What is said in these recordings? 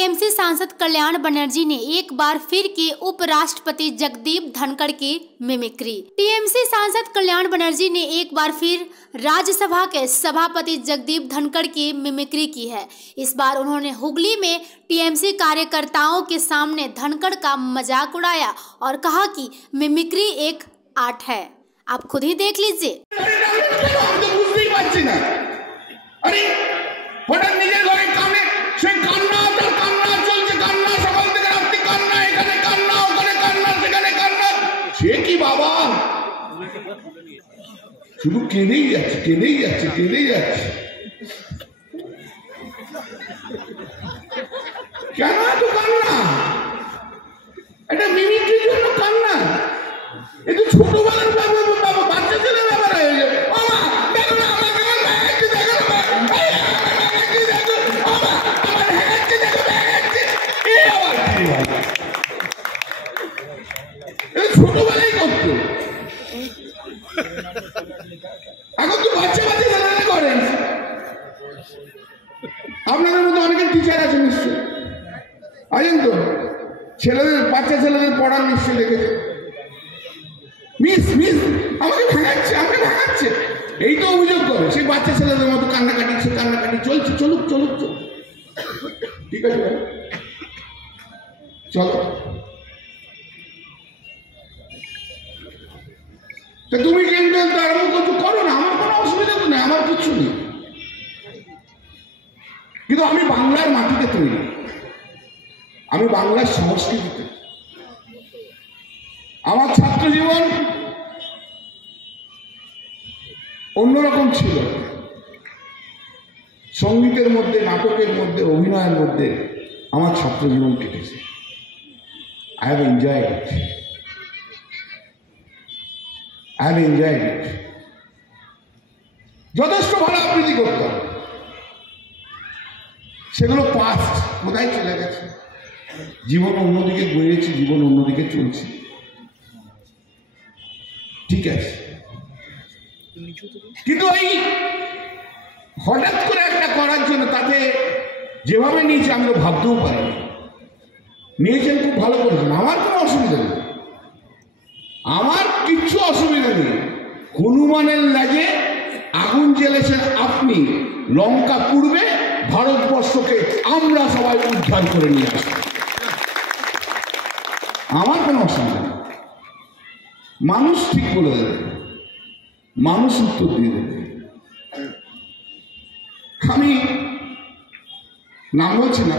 TMC सांसद कल्याण बनर्जी ने एक बार फिर की उपराष्ट्रपति जगदीप धनखड़ की मिमिक्री। टीएमसी सांसद कल्याण बनर्जी ने एक बार फिर राज्यसभा के सभापति जगदीप धनखड़ की मिमिक्री की है। इस बार उन्होंने हुगली में टीएमसी कार्यकर्ताओं के सामने धनखड़ का मजाक उड़ाया और कहा कि मिमिक्री एक आर्ट है। आप खुद ही देख लीजिए। বাবা শুধু কেঁদেই যাচ্ছে কেন এত কান্না? এটা মিমিক্রির জন্য কান্না? এ তো ছোটবেলার ব্যাপার, বাচ্চা ছেলের ব্যাপার হয়ে যাবে। ছোটবেলায় করতো, এখন তো বাচ্চা ছেলেরা করেন। আপনাদের মধ্যে অনেকের টিচার আছে নিশ্চয়, আছেন তো? বাচ্চা ছেলেদের পড়ার নিশ্চয় দেখেছে। মিস আমাকে ভাঙাচ্ছে, এই তো অভিযোগ করে। সেই বাচ্চা ছেলেদের মতো কান্নাকাটি চলছে। চলুক, ঠিক আছে, চলো। তুমি কিন্তু আরম্ভ করছো, করো না, আমার কোনো অসুবিধা তো নেই, আমার কিচ্ছু নেই। কিন্তু আমি বাংলার মাটিতে তৈরি, আমি বাংলার সংস্কৃতিতে। আমার ছাত্র জীবন অন্যরকম ছিল। সঙ্গীতের মধ্যে, নাটকের মধ্যে, অভিনয়ের মধ্যে আমার ছাত্র জীবন কেটেছে। I have enjoyed it. যথেষ্ট ভালো আবৃত্তি করতাম, সেগুলো পাস্ট, কোথায় চলে গেছে। জীবন অন্যদিকে গড়িয়েছি, জীবন অন্যদিকে চলছে, ঠিক আছে। কিন্তু এই হঠাৎ করে একটা করার জন্য তাতে যেভাবে নিয়েছে আমি তো ভাবতেও পারিনি। নিয়েছেন, খুব ভালো করেছেন, আমার কোনো অসুবিধা নেই, আমার কিচ্ছু অসুবিধা নেই। হনুমানের লেজে আগুন জ্বেলেছেন আপনি, লঙ্কা পূর্বে ভারতবর্ষকে আমরা সবাই উদ্ধার করে নিয়ে আসবো, আমার কোনো অসুবিধা নেই। মানুষ ঠিক বলে দেবে, মানুষ উত্তর দিয়ে দেবে। আমি নাম বলছি না,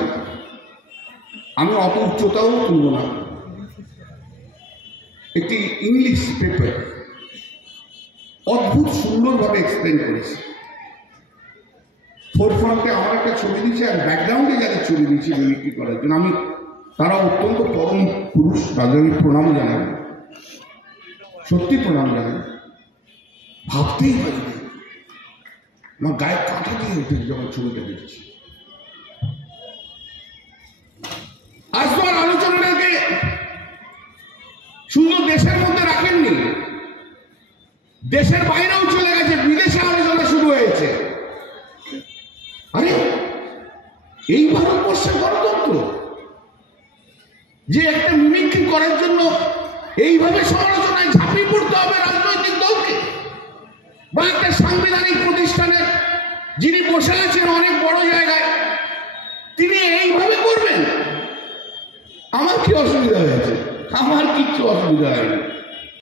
আমি অত উচ্চতাও তুলব না। একটি ইংলিশ পেপার অদ্ভুত সুন্দরভাবে এক্সপ্লেন করেছে। ফোরফ্রন্টে আমার একটা ছবি দিচ্ছে, আর ব্যাকগ্রাউন্ডে যাদের ছবি দিচ্ছে মিমিক্রি করার জন্য, আমি তারা অত্যন্ত পরম পুরুষ, তাদের আমি প্রণাম জানাই, সত্যি প্রণাম জানাই। ভাবতেই পারি না, আমার গায়ে কাঁটা দিয়ে উঠেছে যখন ছবিটা দেখছি। আজকের আলোচনাটাকে শুধু দেশের মধ্যে রাখেননি, দেশের বাইরেও চলে গেছে, বিদেশে আলোচনা শুরু হয়েছে। আরে এই ভারতবর্ষের গণতন্ত্র যে একটা মিমিক্রি করার জন্য এইভাবে সমালোচনায় ঝাঁপিয়ে পড়তে হবে রাজনৈতিক দলকে, বা একটা সাংবিধানিক প্রতিষ্ঠানের যিনি বসে আছেন অনেক বড় জায়গায়, তিনি এইভাবে করবেন। আমার কি অসুবিধা হয়েছে? আমার কিচ্ছু অসুবিধা হয়নি।